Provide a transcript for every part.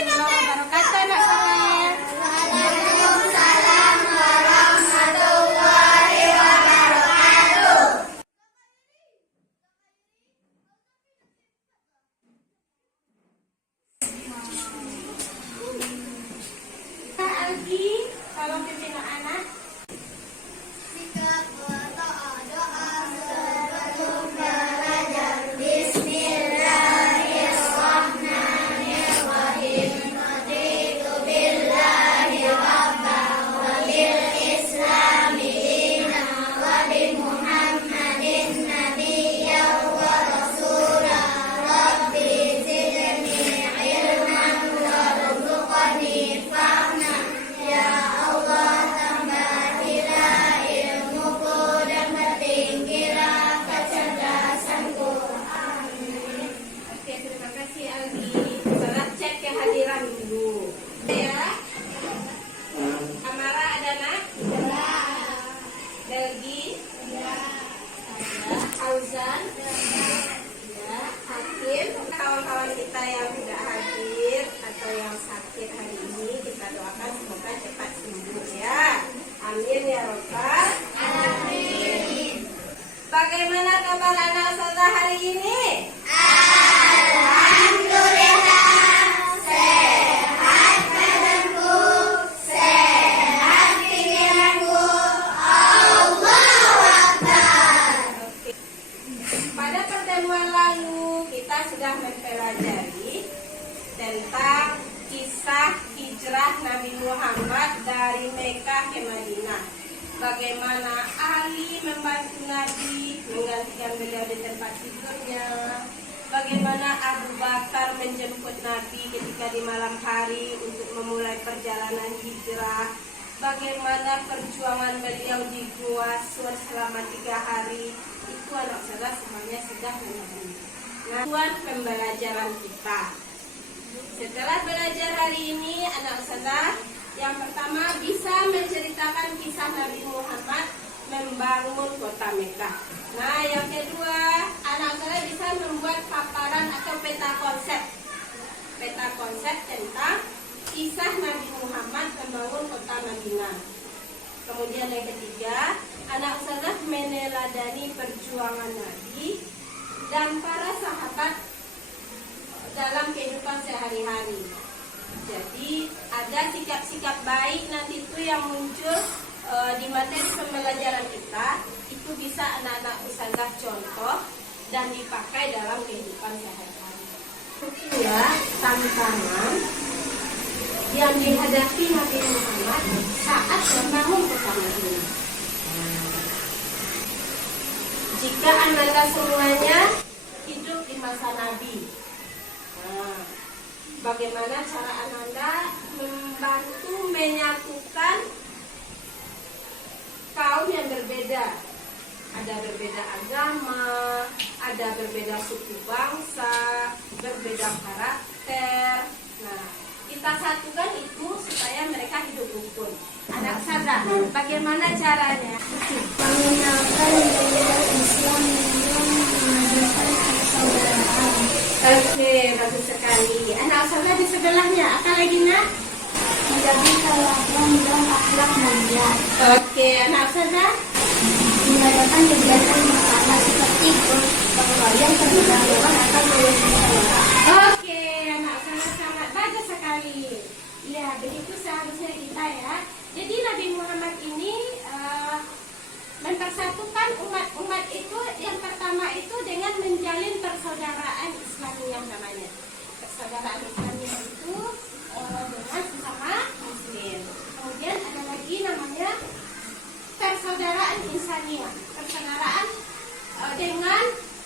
warahmatullahi wabarakatuh, anak soleh. Waalaikumsalam warahmatullahi wabarakatuh. Kak Algi, tolong pimpin anak. Sikap berdoa sebelum belajar. Bismillahirrahmanirrahim. Raditu billahi rabban wa bil islami dinan wa bi Muhammadin nabiyyan wa rasulan. Rabbi zidni ilman warzuqni fahman. Ya Allah, tambahilah ilmuku dan bertinggilah kecerdasanku. Amin. Oke, terima kasih Algi. Salah cek kehadiran dulu. Ya. Amara ada nak? Delgi? Ada. Fauzan? Ya. Hakim? Kawan-kawan kita yang tidak hadir atau yang sakit hari ini, kita doakan semoga cepat sembuh ya. Amin ya Rabbal. Amin. Bagaimana kabar anak saudara hari ini? Alhamdulillah, sehat badanku, sehat pikiranku. Allahu Akbar. Oke. Pada pertemuan lalu kita sudah mempelajari tentang kisah hijrah Nabi Muhammad dari Mekah ke Madinah. Bagaimana Ali membantu Nabi menggantikan beliau di tempat tidurnya. Bagaimana Abu Bakar menjemput Nabi ketika di malam hari untuk memulai perjalanan hijrah. Bagaimana perjuangan beliau di Gua Sur selama 3 hari. Itu anak saudara semuanya sudah mengerti. Nah, tujuan pembelajaran kita. Setelah belajar hari ini, anak saudara, yang pertama bisa menceritakan kisah Nabi Muhammad membangun kota Mekah. Nah, yang kedua, anak saudara bisa membuat paparan atau peta konsep. Peta konsep tentang kisah Nabi Muhammad membangun kota Madinah. Kemudian yang ketiga, anak saudara meneladani perjuangan Nabi dan para sahabat dalam kehidupan sehari-hari. Jadi ada sikap-sikap baik nanti itu yang muncul di materi pembelajaran kita. Itu bisa anak-anak ustazah contoh dan dipakai dalam kehidupan sehari-hari. Kedua, tantangan yang dihadapi Nabi Muhammad saat membangun kota Madinah. Jika anda semuanya hidup di masa Nabi, bagaimana cara Anda membantu menyatukan kaum yang berbeda? Ada berbeda agama, ada berbeda suku bangsa, berbeda karakter. Nah, kita satukan itu supaya mereka hidup rukun. Anak sadar, bagaimana caranya? Mengenalkan nilai Islam yang mengajarkan persaudaraan. Oke, bagus sekali. Anak saudara di sebelahnya, apa lagi nak? Menjadi teladan dan akhlak mulia. Oke, anak saudara. Mengadakan kegiatan bersama seperti gotong royong, keberagaman atau musyawarah. Oke, anak sangat bagus sekali. Ya, begitu seharusnya kita ya. Jadi Nabi Muhammad ini mempersatukan umat itu yang pertama itu dengan menjalin persaudaraan Islamiyah namanya. Persaudaraan Islamiyah itu dengan sesama Muslim. Kemudian ada lagi namanya persaudaraan insaniyah. Persaudaraan dengan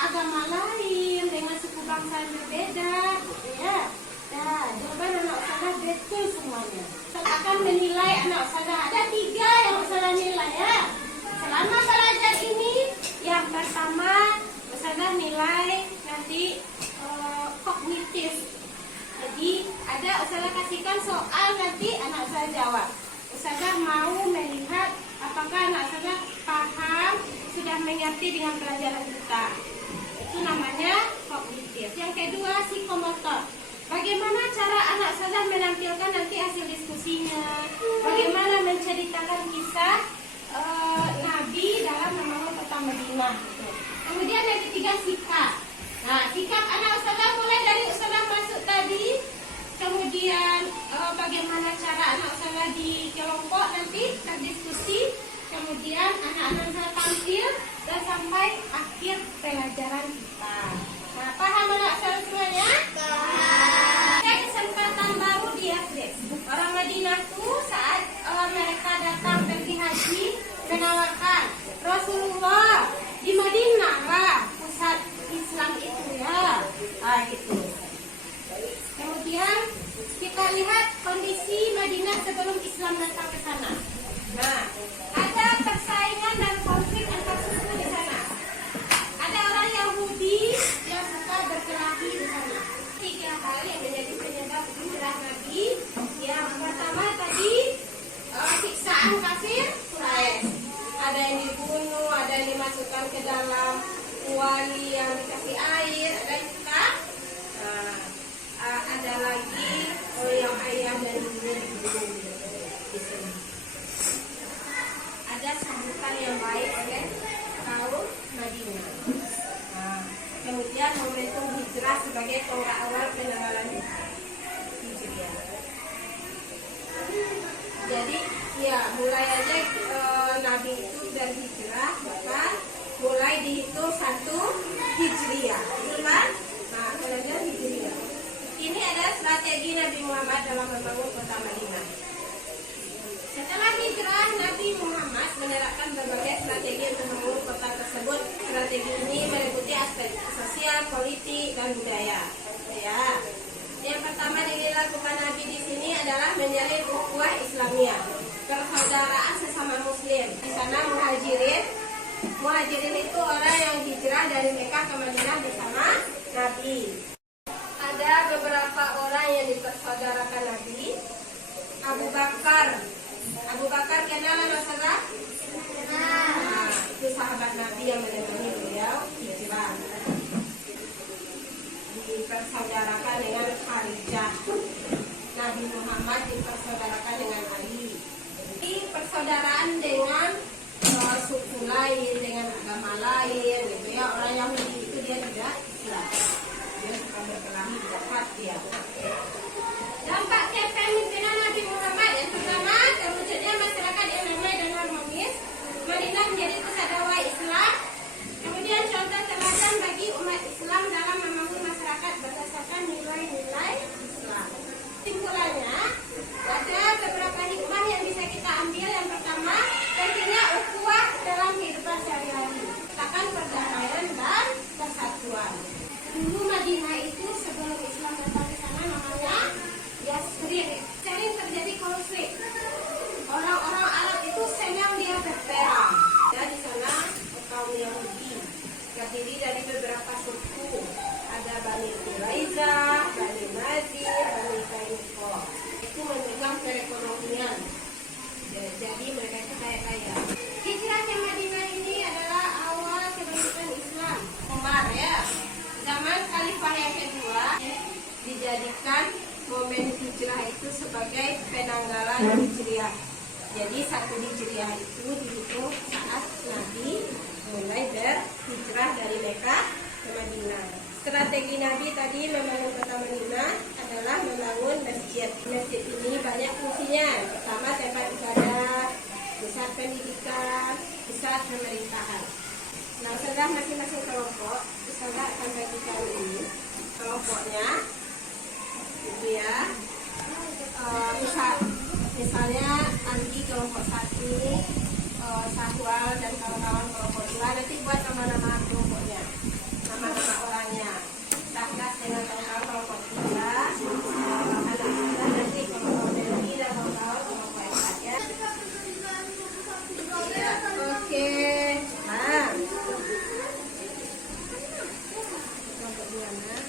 agama lain, dengan suku bangsa yang berbeda, gitu ya. Nah, jawaban anak saudara betul semuanya. Saya akan menilai anak saudara. Ada 3 yang saudara nilai ya. Selama belajar ini, yang pertama saudara nilai nanti kognitif. Jadi ada saudara kasihkan soal nanti anak saudara jawab. Saudara mau melihat apakah anak saudara paham, sudah mengerti dengan pelajaran kita. Itu namanya kognitif. Yang kedua psikomotor. Bagaimana cara anak ustazah menampilkan nanti hasil diskusinya? Bagaimana menceritakan kisah Nabi dalam membangun kota Madinah? Gitu. Kemudian yang ketiga sikap. Nah, sikap anak ustazah mulai dari ustazah masuk tadi. Kemudian bagaimana cara anak ustazah di kelompok nanti berdiskusi. Kemudian anak-anak tampil dan sampai akhir pelajaran kita. Nah, paham anak ustazah semuanya? Ada kesempatan baru di SD. Orang Madinah tuh saat mereka datang pergi haji menawarkan Rasulullah di Madinah lah pusat Islam itu ya. Gitu. Kemudian kita lihat kondisi Madinah sebelum Islam datang ke sana. Nah, ada persaingan dan konflik antar suku di sana. Ada orang Yahudi yang suka berkelahi di sana. 3 hal yang menjadi penyebab hijrah Nabi. Yang pertama tadi siksaan kafir Quraisy. Ada yang dibunuh, ada yang dimasukkan ke dalam kuali yang dikasih air, ada yang suka. Ada lagi yang ayah dan ibunya dibunuh di sini. Ada sambutan yang baik oleh kaum Madinah. Kemudian momentum hijrah sebagai tonggak awal penanggalan hijriah. Jadi ya mulai aja Nabi itu dari hijrah maka mulai dihitung 1 hijriah, betul kan? Nah, kemudian hijriah. Ini adalah strategi Nabi Muhammad dalam membangun kota Madinah. Setelah hijrah, Nabi Muhammad menerapkan berbagai strategi untuk membangun kota tersebut. Strategi ini meliputi aspek sosial, politik, dan budaya. Ya. Yang pertama yang dilakukan Nabi di sini adalah menjalin ukhuwah Islamiyah, persaudaraan sesama Muslim. Di sana muhajirin itu orang yang hijrah dari Mekah ke Madinah bersama Nabi. Ada beberapa orang yang dipersaudarakan Nabi. Abu Bakar kenal Rasulullah? Nah, itu sahabat Nabi yang menemani beliau hijrah. Dipersaudarakan dengan Kharijah. Nabi Muhammad dipersaudarakan dengan Ali. Ini persaudaraan dengan suku lain, dengan agama lain, gitu ya. Orang Yahudi itu dia tidak Islam. Dia suka berkelahi dapat dia. Dampak kepemimpinan Nabi Muhammad yang pertama, terwujudnya masyarakat yang damai dan harmonis. Madinah menjadi pusat dakwah Islam. Kemudian contoh teladan bagi umat Islam dalam membangun masyarakat berdasarkan nilai-nilai Islam. Simpulannya, ada beberapa hikmah yang bisa kita ambil. Yang pertama, pentingnya ukhuwah dalam kehidupan sehari-hari. Letakkan perdamaian dan persatuan. Dulu Madinah itu sebelum Islam datang ke sana namanya Yasrib. Sering terjadi konflik. Orang-orang Arab itu senang dia berperang. Dan di sana kaum Yahudi terdiri dari beberapa suku. Ada Bani Quraizah, Bani Nadir, Bani Kainuqa. Itu memegang perekonomian. Jadi mereka itu kaya-kaya. Hijrah ke Madinah ini adalah awal kebentukan Islam. Umar ya. Zaman Khalifah yang kedua dijadikan momen hijrah itu sebagai penanggalan hijriah. Jadi 1 hijriah itu dihitung saat Nabi mulai berhijrah dari Mekah ke Madinah. Strategi Nabi tadi membangun kota Madinah adalah membangun masjid. Masjid ini banyak fungsinya. Pertama tempat ibadah, pusat pendidikan, pusat pemerintahan. Nah, setelah masing-masing kelompok, saya akan bagikan ini kelompoknya, gitu ya. Misalnya Andi kelompok 1, Sahwal dan kawan-kawan kelompok 2. Nanti buat nama-nama kelompoknya, nama-nama orangnya. Sahgas dengan kawan-kawan kelompok 3, anak-anak nanti kelompok Dewi dan kawan-kawan kelompok 4 ya. Oke. Nah, kelompok 2 nah.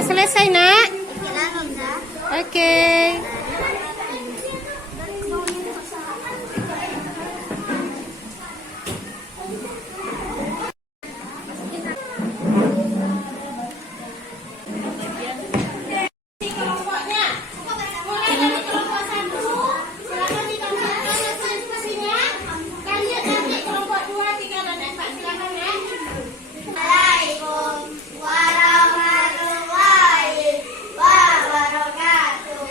Sudah selesai, Nak? Oke. Kelompoknya mulai dari kelompok 1 silakan ditampilkan hasil diskusinya. Lanjut nanti kelompok 2, 3 dan 4 silakan ya. Assalamualaikum warahmatullahi wabarakatuh.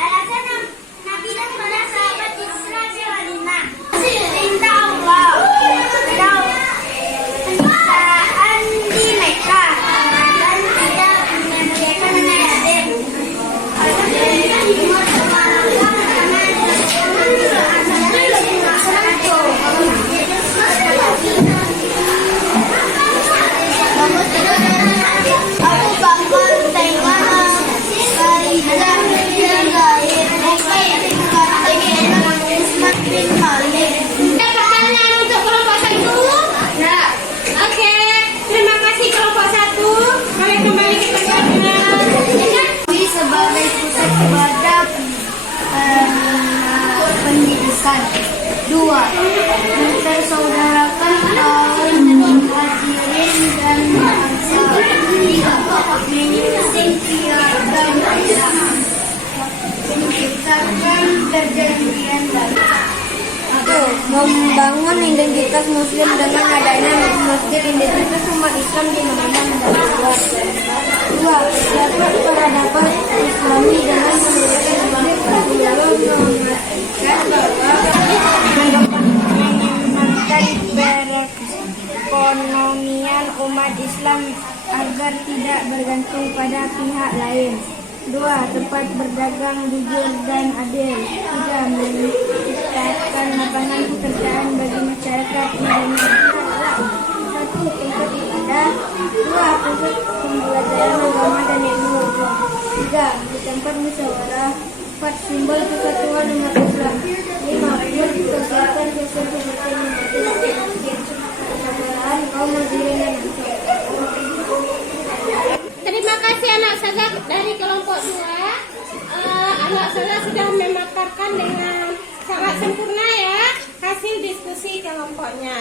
Alasan Nabi dan para sahabat Isra di Madinah. Cinta Allah dan penistaan di Mekah dan tidak menyediakan yatim. Aku bangun tengah Khadijah bin Zaid Usman bin Khalid. Pertanyaan untuk kelompok 1. Ya. Oke. Terima kasih kelompok 1. Kalian kembali ke tempatnya. Ini sebagai pusat pada pendidikan. 2. Mempersaudarakan kaum muhajirin dan ansar. 3. Menyingkirkan Islam. Menciptakan perjanjian baru. 1. Membangun identitas Muslim dengan adanya masjid identitas umat Islam di Madinah dan luas. 2. Dapat peradaban Islami dengan mendirikan masjid lalu memastikan bahwa mengamankan perekonomian umat Islam agar tidak bergantung pada pihak lain. 2. Tempat berdagang jujur dan adil. 3. Menciptakan lapangan pekerjaan bagi masyarakat Madinah. 1. Tempat ibadah. 2. Pusat pembelajaran agama dan ilmu. 3. Di tempat musyawarah. 4. Simbol persatuan umat Islam. 5. Pusat kegiatan sosial seperti persaudaraan kaum muhajirin dan ansar. Terima kasih anak saya dari kelompok 2. Anak saya sudah memaparkan dengan sangat sempurna ya hasil diskusi kelompoknya.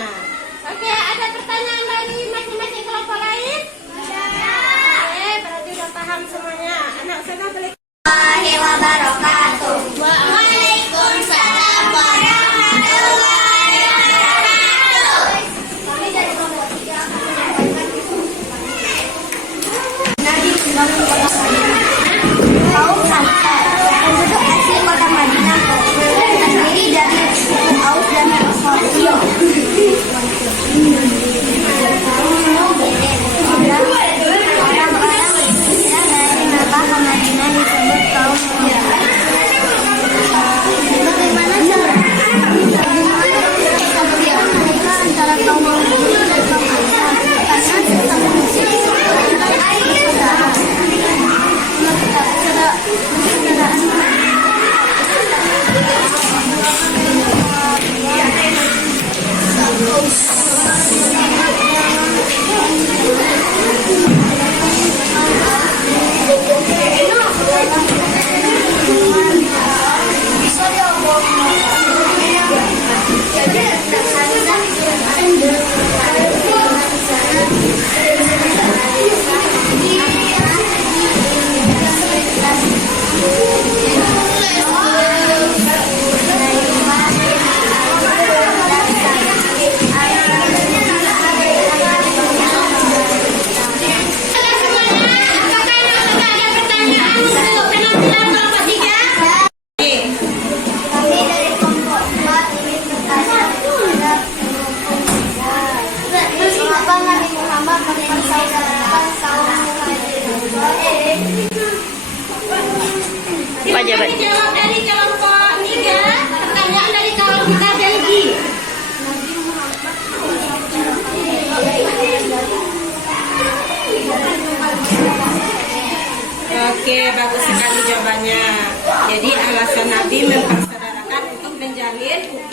Oke, ada pertanyaan dari masing-masing kelompok lain? Oke, berarti sudah paham semuanya. Anak saya boleh. Wabarakatuh. Waalaikumsalam warahmatullahi wabarakatuh. Kami dari kelompok 3 akan menyampaikan Nabi membangun kota Madinah. Kaum Ansar, penduduk asli kota Madinah, terdiri dari suku Aus dan Khazraj. Orang-orang hijrah dari Mekah ke Madinah disebut kaum Ansar.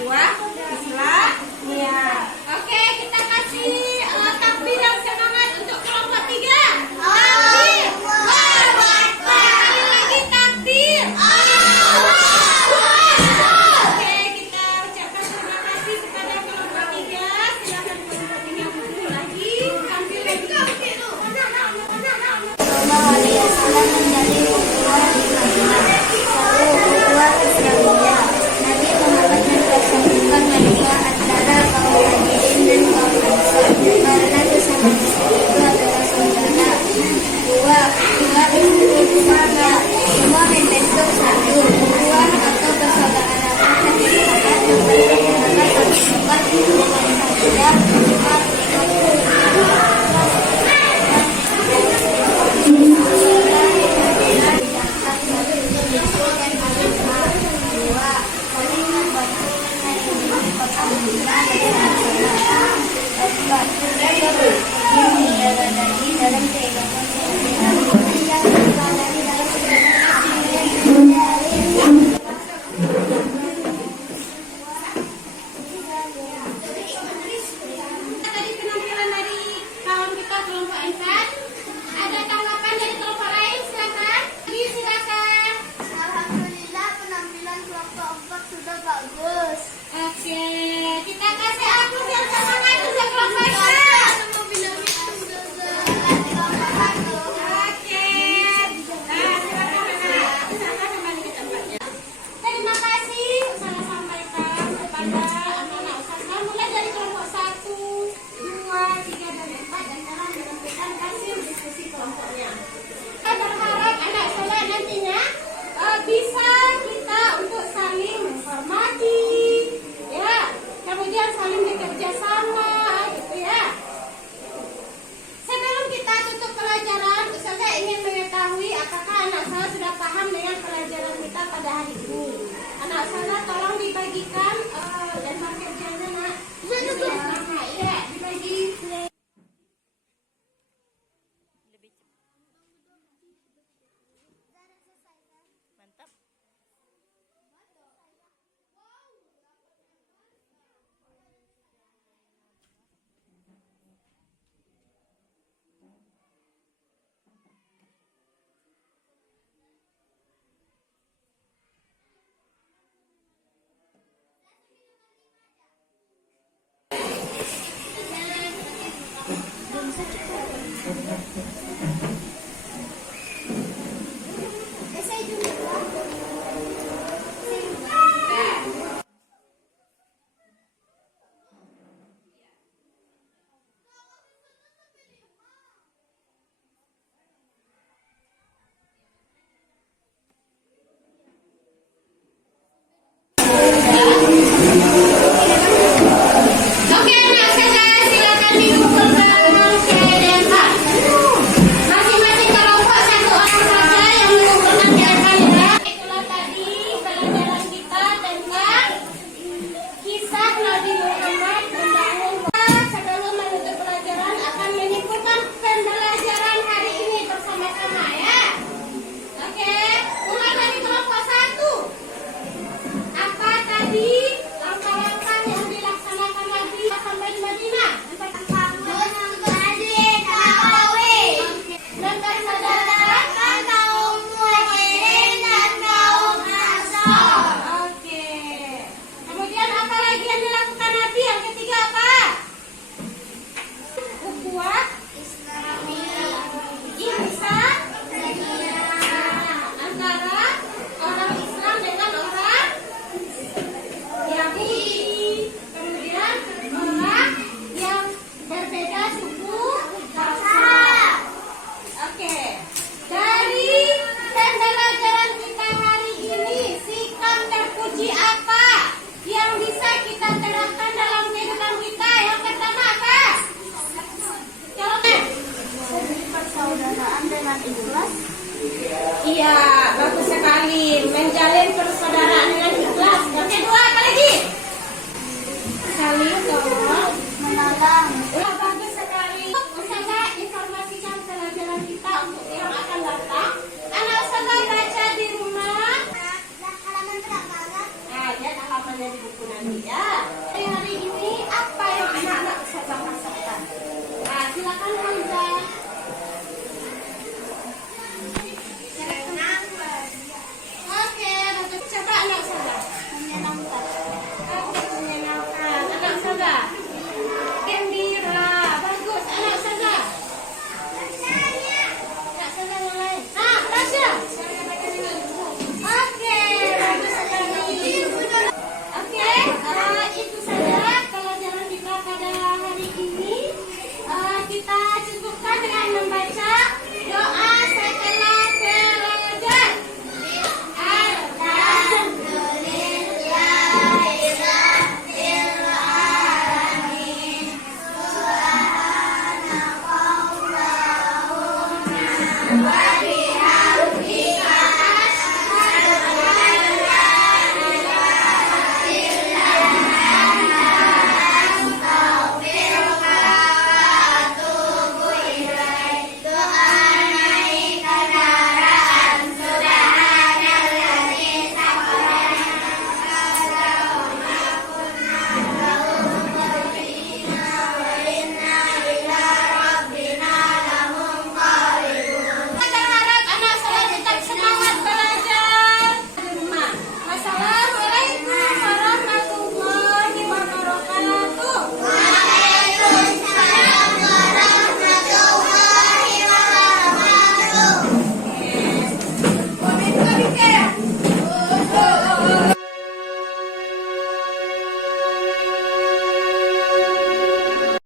kedua Islamia. Oke, kita kasih takbir yang semangat untuk kelompok 3. Takbir. Allahu Akbar. Sekali lagi takbir. Oke, kita ucapkan terima kasih kepada kelompok 3. Silakan kelompok 3 berdiri lagi. Tampil lagi. Sallallahu alaihi wasallam menjadi ukhuwah di Madinah. Lalu ukhuwah Islamiyah. Nabi Muhammad mempersatukan mereka antara kaum Muhajirin dan kaum Ansar karena sesama itu adalah saudara. Dua Islamiyah. Semua membentuk satu ukhuwah atau persaudaraan yang disepakati mempertemukan satu tempat dengan saja Jumat Tadi penampilan dari kawan kita kelompok 4. Ada tanggapan dari kelompok lain? Silakan. Silakan. Alhamdulillah penampilan kelompok 4 sudah bagus. Oke, kita kasih aplaus yang semangat untuk kelompok 4. Oke. Silakan anak. Kembali ke tempatnya. Terima kasih saya sampaikan kepada anak-anak usaha mulai dari kelompok 1, 2, 3, dan 4 dan sekarang menentukan hasil diskusi kelompoknya. Saya berharap anak saya nantinya bisa kita untuk saling menghormati, ya, kemudian saling bekerja sama, gitu ya. Sebelum kita tutup pelajaran, saya ingin mengetahui apakah anak saya sudah paham dengan pelajaran kita pada hari ini. Anak saya tolong dibagikan lembar kerjanya, nak. Iya, dibagi. Oke, anak saya silakan dikumpulkan ke depan. Masing-masing kelompok 1 orang saja yang mengumpulkan ke depan, ya. Itulah tadi pelajaran kita tentang kisah Nabi Muhammad membangun. Sebelum menutup pelajaran akan menyimpulkan pembelajaran hari ini bersama-sama, ya. Oke, mulai dari kelompok 1. Apa tadi langkah-langkah yang dilaksanakan Nabi sampai di Madinah? Dan persaudaraan kaum Muhajirin dan kaum Ansar. Oke. Kemudian apa lagi yang dilakukan Nabi? Yang ketiga apa? Ukhuwah Islamiyah. Ihsan antara orang Islam dengan orang Yahudi, kemudian orang yang berbeda suku bangsa. Oke, dari pembelajaran kita hari ini, sikap terpuji apa yang bisa kita terapkan dalam kehidupan kita? Yang pertama apa? Jawabnya. Persaudaraan dengan ikhlas. Iya, bagus sekali. Menjalin persaudaraan